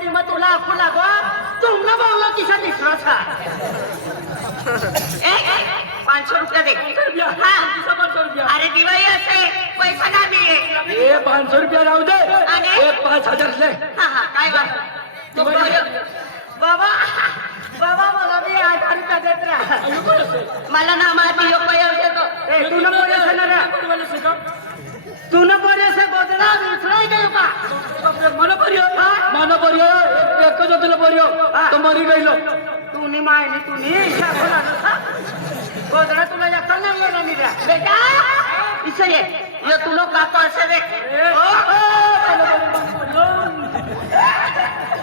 ती मग तुला आखू लागो तुमना बोलला किसा दिसला था 500 रुपया दे हाँ 500 रुपया अरे दिवाळी असे पैसा ना मिळे ए 500 रुपया राहू दे आणि? 5000 ले हा हा काय बाबा बाबा मला मी 8 रुपया देत राहा मला ना माती योग पैसे देतो तू न बोले से ना तू न बोले से गोदरा विसराय गयो का मन पर्यो एक तुला पर्यो तो मरी गईलो तूने मायने तूने गोदरा तुला याचा नाही येणार निघा बेटा इसे ये तू लोग का पैसे दे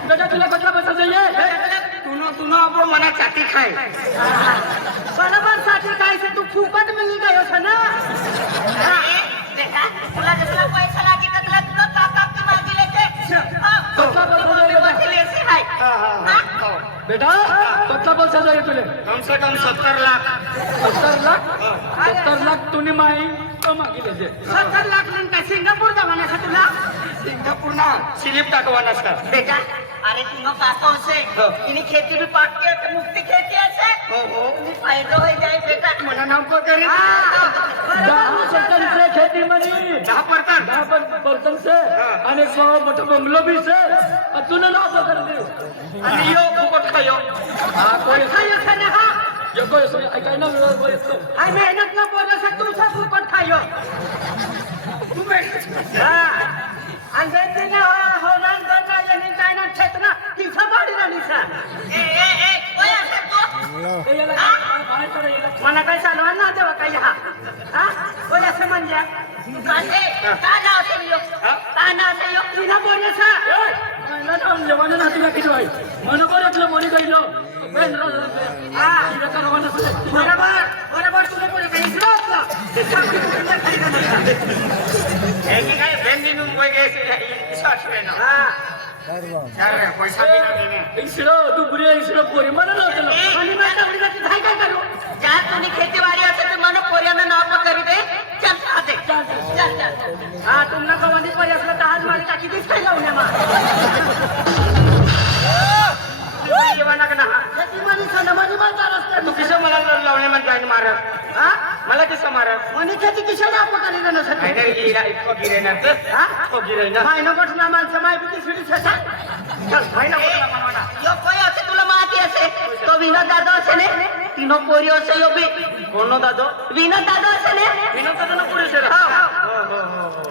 बेटा तुला बदला पैसा चाहिए तूने अब मना चाटी खाए बराबर साठी खाए से तू फुकट मिल गयो छ ना बेटा तुला जसला पैसा लागी तसला तुला काका की मागी लेते लेसे हाय बेटा बदला पैसा चाहिए तुले कम से कम 70 लाख 70 लाख तूने माई तो मागी लेते 70 लाख लन का सिंगापूर जावाना का तुला सिंगापूर ना स्लिप टाकवाना असतात बेटा अरे तीनों काका से इन्हीं खेती भी पाक के तो मुक्ति खेती ऐसे इन्हीं फायदा हो जाए बेटा मला नाव को करी 10% से खेती मनी 10% 10% से आणि एक मोठा बंगलो भी से तूने ना पकड़ दे आणि यो फुकट खायो हाँ कोई खायो खाना हा यो कोई ऐकाय ना येतो हाय मेहनत ना बोला से तू सब फुकट खायो तू मेहनत हां अंदर ना होणार करना यानी काय ना क्षेत्र किसा बाडी ना निसा ए कोई असे तो मला काय चालवा ना देवा काय हा कोई असे म्हणजे का ना असे यो तुला बोले सा मला जाऊन जेवण ना तुला किती वाई मन कोरतलं मनी गईलो बरोबर तुला बोले काही इकडं एक काय बेंदी नु कोई के सासरे ना चार पैसा भी ना देने इसरो तू बुरी इसरो पोरी मला नव्हतं आणि माझ्या उडीला ती काय काय करू ज्या तुम्ही खेतीवाडी असेल तर मन पोऱ्यानं नाव करू दे चल आते चल हा तुमना कवंदी पोरी असलं तर आज माझी टाकी दिसते लावण्या मा जेवणा का ना खेती मनी सनमनी बाजार असते तू किस मला लावणे मन जाईन मारत हा मला किस मारत मनी खेती किशाने आपण करील नसत नाही नाही गिरा इतको गिरे ना तर हा तो गिरे ना मायनो गोठना माणसं माय किती सुडी छसा चल भाई ना बोला मामा यो कोई असे तुला माहिती असे तो विनोद दादा असे ने तीनो पोरी असे यो बी कोण दादो विनोद दादा असे ने विनोद दादा ना पुरे सर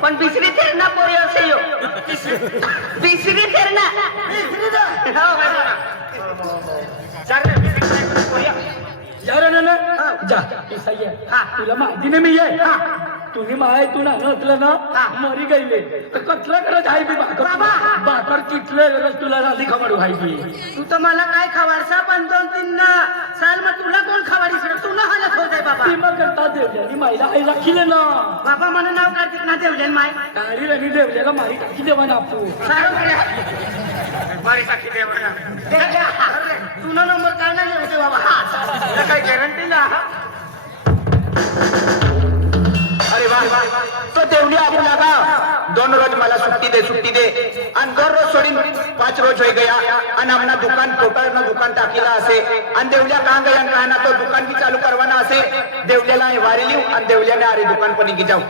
पण बिसरी थेरना पोरी असे यो बिसरी थेरना चार रे बिसरी कोरिया जा रे ना जा ऐसा ये तुला माहिती नाही मी ये तुम्ही माय तू ना नसलं ना मरी गईले तर कटलं करत आहे बी बाकर किटले तुला राधी खबर व्हायची तू तर मला काय खवारसा पण 2-3 साल मग तुला कोण खवारीस रे तू ना हालत होत आहे बाबा ती मग करता देवल्यानी माईला आई राखीले ना बाबा म्हणून नाव कार्तिक ना देवलेन माय काळी रणी देवल्याला माई टाकी देवा ना आपू मारी साखी देवना तू ना नंबर काय नाही होते बाबा हा काय गॅरंटी ना अरे वाह तो देवली आपण लागा 2 रोज मला सुट्टी दे आणि 2 रोज सोडून 5 रोज होई गया आणि आमना दुकान पोटाळनं दुकान टाकीला असे आणि देवल्या का गया ना तो दुकान भी चालू करवाना असे देवल्याला वारी लिहू आणि देवल्याने अरे दुकान पण निघी जाऊ ओ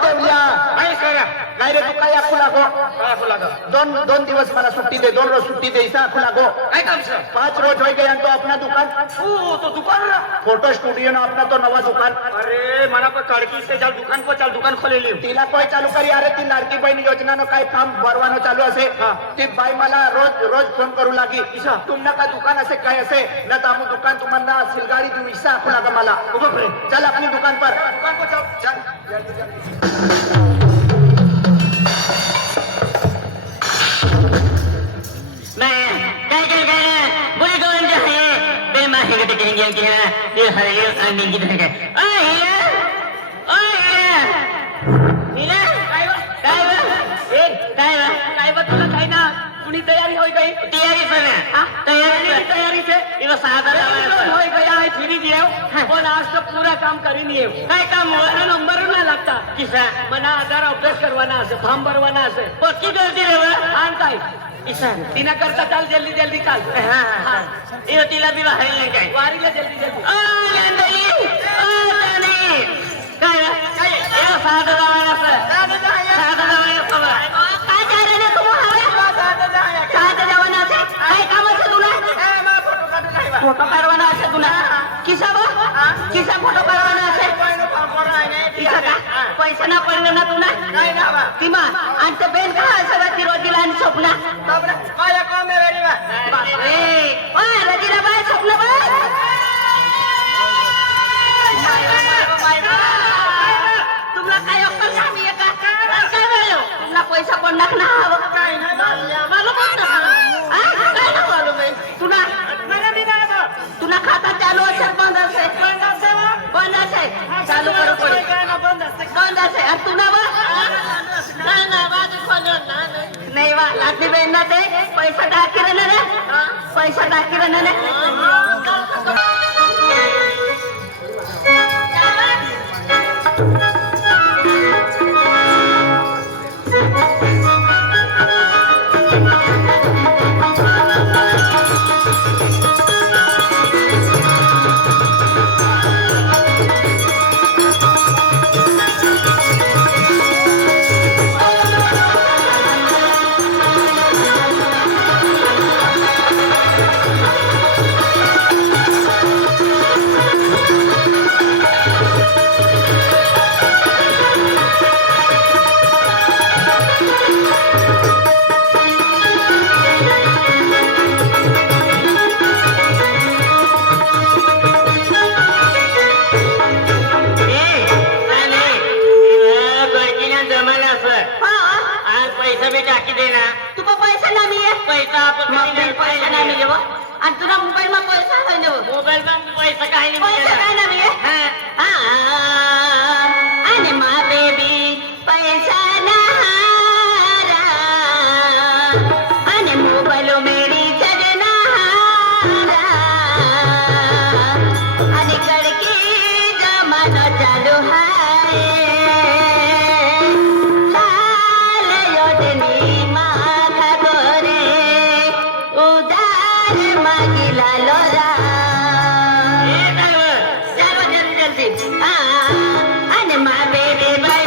देवल्या काय सर काय रे तू काय आखू लागो काय बोला ग 2 दिवस मला सुट्टी दे 2 रोज सुट्टी दे इसा आखू लागो काय काम सर 5 रोज होई गया तो अपना दुकान ओ तो दुकान फोटो स्टूडियो ना अपना तो नवा दुकान अरे मना पर कड़की से चल दुकान खोले लियो तिला कोई चालू करी अरे ती लाडकी बहीण योजनानं काय फॉर्म भरवानो चालू असे ती बाई मला रोज फोन करू लागी तुमना का दुकान असे काय असे न तामू दुकान तुम्हाला सिलगाडी देऊ इसा आखू लागा मला चल अपनी दुकान पर दुकान को चल बोले कौन है बेमाही के कहेंगे कि ये हरियो आने की है काय तुला काय ना कुणी तयारी होई गई तयारी से तयारी से इनो साधारण होई गया है फिरी दियो पण आज तो पूरा काम करी नहीं काय काम होला नंबर ना लागता किसा मना आधार अभ्यास करवाना असे फॉर्म भरवाना असे पक्की गर्दी रे तिना करता चाल जल्दी जल्दी चाल इहो तिला बी बाहेर नाही काय वारीला जल्दी जल्दी काय साधं जावं असं साधं जावं काय कारण आहे तुम्हाला साधं जेवण असे काय काम असं तुला फोटो काढवाना असे तुला किसा फोटो काढवाना असे किसा का पैसा ना पडले ना तुला तिमा आणि ते बेन का सगळं तिरोजीला आणि स्वप्ना बापरे रजीला बाय स्वप्न बाय तुला काय अक्कल नाही का काय वेळ तुला पैसा पडणार ना मला तुला खाता चालू असेल बंद असेल बंद असेल चालू करू बंद असेल आणि तुला नाही वा लाटली बेन ना ते पैसा टाकी रे पैसा टाकी रे आणि तुला मोबाईल मा पैसा मोबाईल पैसा काही पैसा काय ना आणि मा बेबी पैसा नहारा आणि मोबाईल मेरी जगनारा आणि कडकी जमाना चालू है लाल योजनी माथा गोरे उदार मागिला लोरा जल्दी आणि मा बेबी बाय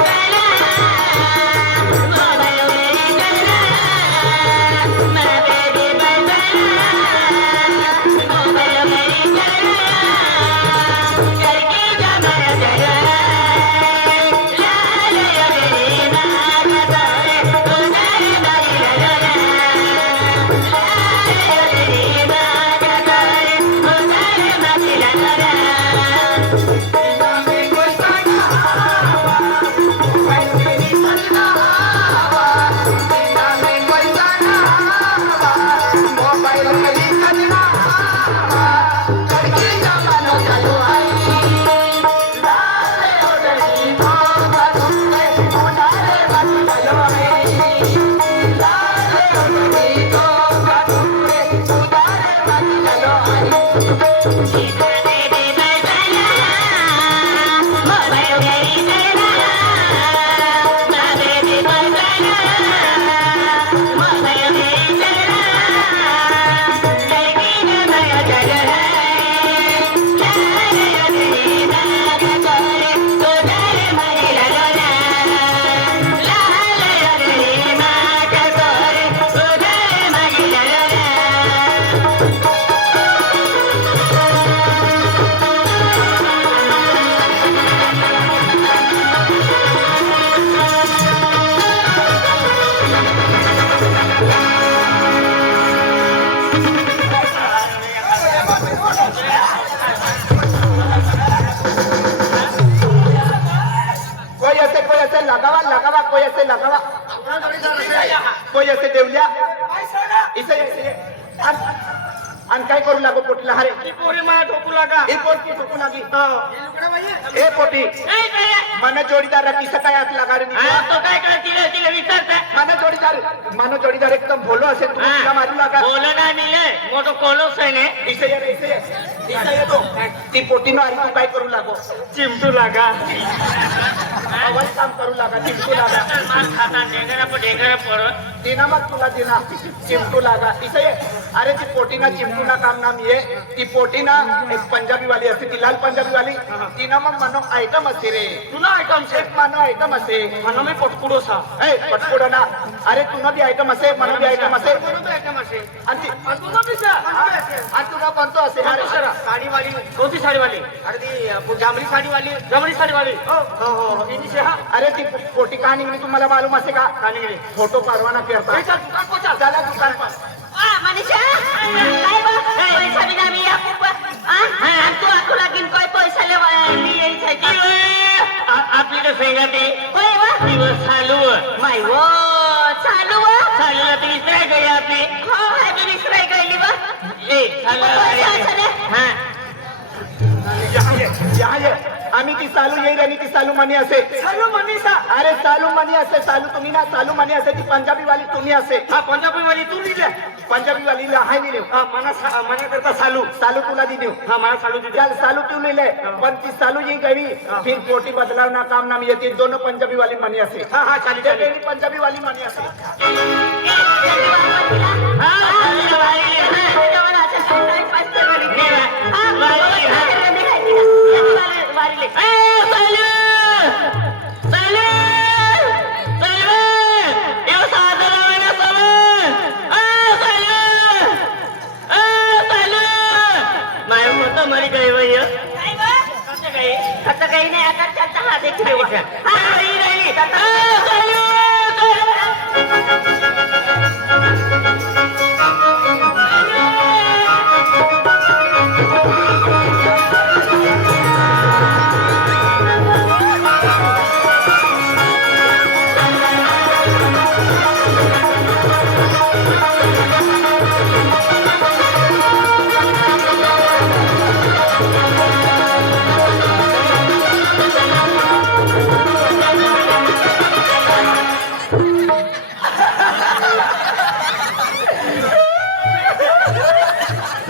लगावा कोई असे देवल्या इसे आणि काय करू लागो पोटला हरे पोरी मा ठोकू लागा हे पोट की ठोकू लागी ए पोटी मन जोडीदार किसं काय असला कारण हा, तो काय करतील तिला विचारता मन जोडीदार एकदम भोलो असेल तुम्ही तिला मारू लागा बोला ना नाही मोठं कोलोस आहे ने इथे ये रे, इथे ये. इथे येतो ती पोटीनो आली तू काय करू लागो चिमटू लागा आवाज काम करू लागा चिमटू लागा मार खाता ढेंगरा पडत दिना मग तुला दिना चिमटू लागा इथे ये अरे ती पोटीना चिमटूना काम नाम ये ती पोटीना एक पंजाबी वाली असते ती लाल पंजाबी वाली तिनं मग मनो आयटम असते रे तुला आयटम एक मानो आयटम असे म्हणून मी पटकुडो सा ए पटकुड ना अरे तुला बी आयटम असे मनो बी आयटम असे आयटम असे आणि ती- तुला पिसा आणि तुला कोणतो असे साडीवाली कोणती साडीवाली अरे ती जांभळी साडीवाली हो हो हो इंग्लिश हा अरे ती पोटी कहाणी निघली तुम्हाला मालूम असे का कानिंगली फोटो पारवाना करता चला दुकान पर मनीषा काय बा पैसा बिना मी या खूप तू आखू लागीन काय पैसा लेवा मी यायचं की आपली तर सेंगाती होय वा दिवस चालू माय वो चालू वा चालूला तर विसराय गई आपली हो हाय मी विसराय गेली बा ए पैसा असले हा यहाँ ये आम्ही ती चालू येईल आणि ती चालू मनी असे चालू मनीषा अरे चालू मनी असे चालू तुम्ही ना चालू मनी असे ती पंजाबी वाली तुम्ही असे हा पंजाबी वाली तू लिहिल्या पंजाबी वाली हाय लिहिली हा मना करता चालू चालू तुला दिली हा मला चालू दिली त्याला चालू तू लिहिले पण ती चालू येई गई फिर पोटी बदलावना काम नाम येते दोनों पंजाबी वाली मनी असे हा हा चालू ते चालू वेळी पंजाबी वाली मनी असे हा चालू मरी गई भैया आता काही नाही आता त्याचा हा देखील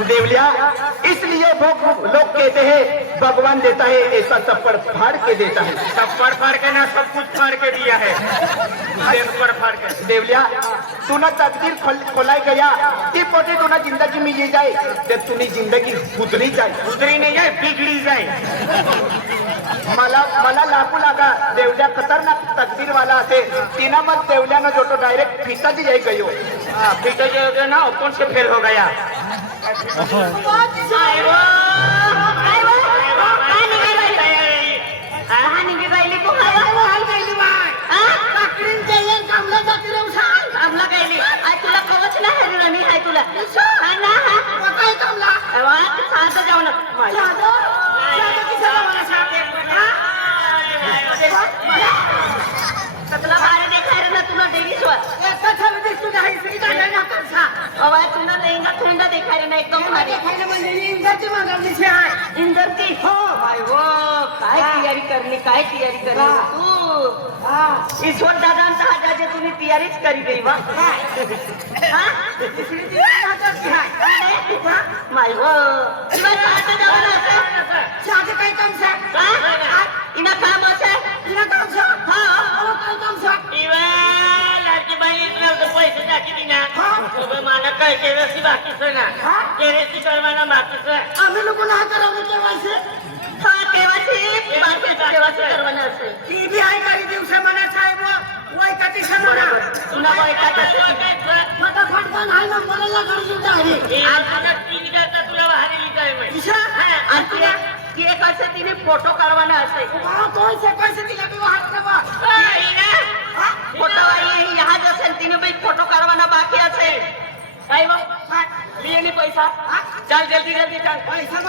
देवलिया इसलिए वो लोग कहते हैं भगवान देता है ऐसा चप्पड़ फाड़ के देता है थप्पड़ फाड़ के ना सब कुछ फाड़ के दिया है थप्पड़ फाड़ के देवलिया तुना तकदीर खोलाई गया ती पोटी तुना जिंदगी में ये जाए जब तुनी जिंदगी उतरी जाए उतरी नहीं जाए बिगड़ी जाए मला लागू लागा देवल्या खतरनाक तकदीर वाला असे तिना मग देवल्यानं जो तो डायरेक्ट फिताची जाई गयो फिर तो जो है ना ओपन से फेल हो गया तुला कवच नाही हाय तुला काय कमला साधं जाऊ तुला बाहेर देखाय ना तुला डेलीश्वर तुला लेंगा थंडा देखाय ना एकदम भारी इंदरती हो भाई वो काय तयारी करली तू ईश्वर दादांचा हा जाजे तुम्ही तयारीच करी गई बा माय वो इना काम असे लाडकी बाई पैसे टाकी दिना मला काय केरसी बाकीच ना केरसी करवाना बाकीच आम्ही लोक ना करवलं हा केव्हाची बाकी करवाना असेल ती बी आहे काही दिवसा म्हणा साहेब वैकाची समोर तुला वैकाचं माझा फटका नाही ना मला गरजेचं आहे तुला बाहेर लिहिताय आणि तुला ती एक असं तिने फोटो काढवाना असे फोटो यहाँ असेल तिने बाई फोटो काढवाना बाकी असेल काय लिए नाही पैसा चल जल्दी जल्दी चल पैसा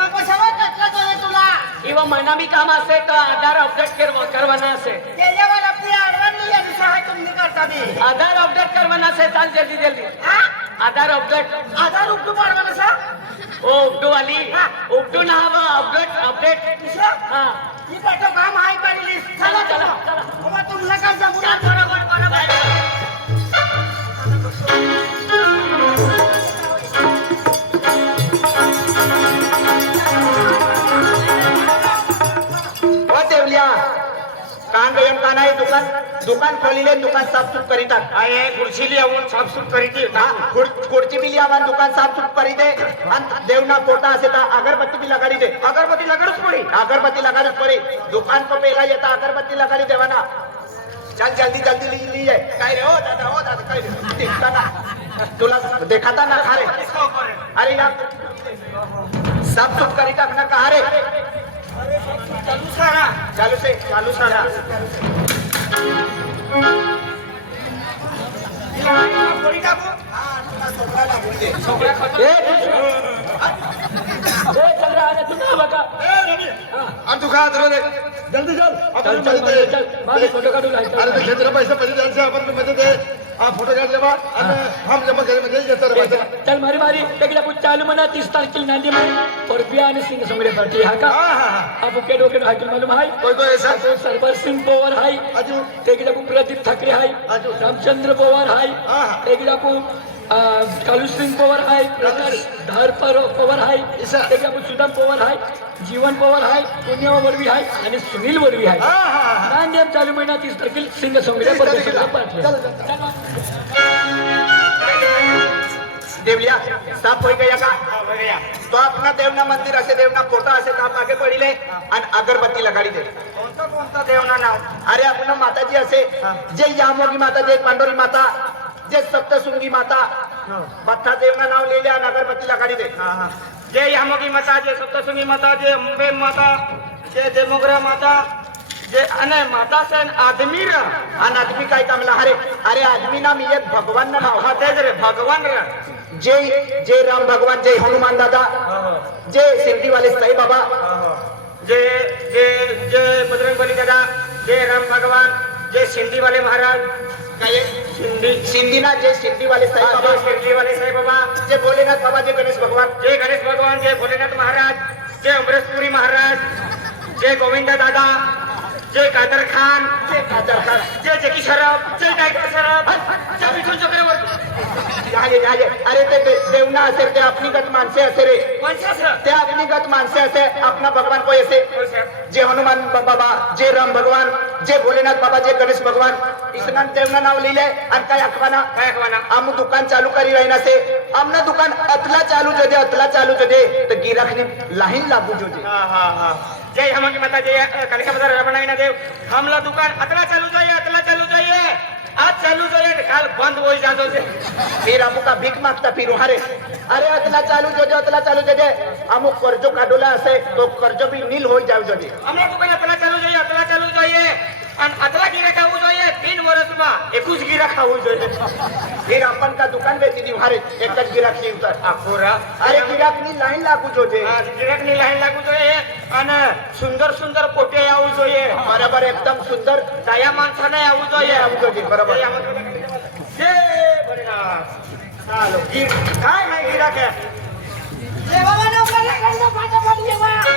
तुला किंवा मना मी काम असे तर आधार अपडेट करवाना असे आधार अपडेट करवाना असे चाल जल्दी जल्दी आधार उपडू पाडवाना ओ उपडू वाली उपडू ना अपडेट अपडेट ही पाठव काम आहे पाहिली चला चला बाबा तुम्हाला काय जमू त्या बरोबर बरोबर हो देवल्या कान गयम का नाही दुकान दुकान खोलिले दुकान साफसूफ करीतात आहे खुर्ची लिहून साफसूफ करीती खुर्ची बी लिहा दुकान साफसूफ करी दे आणि देवना पोटा असे तर अगरबत्ती बी लगाडी दे अगरबत्ती लगाडच पडी अगरबत्ती लगाडच पडे दुकान को पेला येता अगरबत्ती लगाडी देवाना चल जल्दी जल्दी ली जाए काय रे हो दादा काय रे दिसता ना तुला देखाता ना खा रे अरे या साफसूफ करी टाक ना कहा रे चालू सारा तू का जल्दी चल माझे फोटो काढून अरे ते घेतलं पैसे द्यायचे आपण मध्ये ते हा फोटो काढले बा आणि हम जमा मध्ये घेतो चल मारी मारी एकदा कुछ चालू म्हणा 30 तारखेला नांदी में परबिया आणि सिंग समोर पार्टी हा का हा बुके डोके हायकल मालूम हाय कोई ऐसा सरदार सिंग पवार हाय अजू एकदा प्रदीप ठाकरे हाय रामचंद्र पवार हाय एकदा कालू सिंग पवार हाय धार पवार हाय एकदा सुदाम पवार हाय जीवन पवार हाय पुण्या वरवी हाय आणि सुनील वरवी हाय नांदेड चालू महिना 30 तारखेला सिंग समोर पार्टी देवलिया साफ हो गया का तो अपना देवना मंदिर असे देवना फोटा असे आप आगे पडिले आणि अगरबत्ती लगाडी दे कोणता देवना नाव अरे आपण माताजी असे जे यामोगी माता जे पांडोरी माता जे सप्तशृंगी माता बठ्ठा देवना नाव लिहिले आणि अगरबत्ती लगाडी दे जय यामोगी माता जय सप्तशृंगी माता जय अंबे माता जय देमोगरा माता जे अने माता से आदमी र आणि आदमी काय कामला अरे आदमी नाम ये भगवान ना नाव हा तेच रे भगवान र जय राम भगवान जय हनुमान दादा जय सिंधी वाले साई बाबा जय जय जय बजरंगबली दादा जय राम भगवान जय सिंधी वाले महाराज काय सिंधी ना जय सिंधी वाले साई बाबा जय सिंधी वाले साई बाबा जय भोलेनाथ बाबा जय गणेश भगवान जय गणेश भगवान जय भोलेनाथ महाराज जय अमरेशपुरी महाराज जय गोविंदा दादा जय कादर खान जय जकी शराब जय टायगर शराब जय मिथुन चक्रवर्ती अरे ते देवना असेल ते अपनीगत माणसे असे रे ते अपनीगत माणसे असे अपना भगवान कोई असे जे हनुमान बाबा जे राम भगवान जे भोलेनाथ बाबा जे गणेश भगवान इसना देवना नाव लिहिले आणि काय अखवाना आम दुकान चालू करी राहिना से आमना दुकान अतला चालू जो दे तो गिराक ने लाइन लागू जो दे जय हमारी माता जय कालिका बाजार रमणाईना देव हमला दुकान अतला चालू जाइए आज चालू जाइए काल बंद हो जातो से फिर अमुक भीक मागता फिर अरे अतला चालू जो दे अमुक कर्जो काढोला असे तो कर्ज भी नील हो जाव जो दे हमला दुकान अतला चालू जाइए आणि अतला गिरा खाऊ जाइए 3 वर्ष में 21 गिरा खाऊ जाइए फिर अपन का दुकान बेची दी भारे एक गिराक नी उतर आखोरा अरे गिराक नी लाइन लागू जो दे गिराक नी लाइन लागू જોઈએ અને સુંદર સુંદર પોટે આવું જોઈએ बराबर एकदम सुंदर दया माणसाने આવું જોઈએ बरोबर जय भोलेनाथ चालो काय नाही गिराक आहे देवानं मला पाहिजे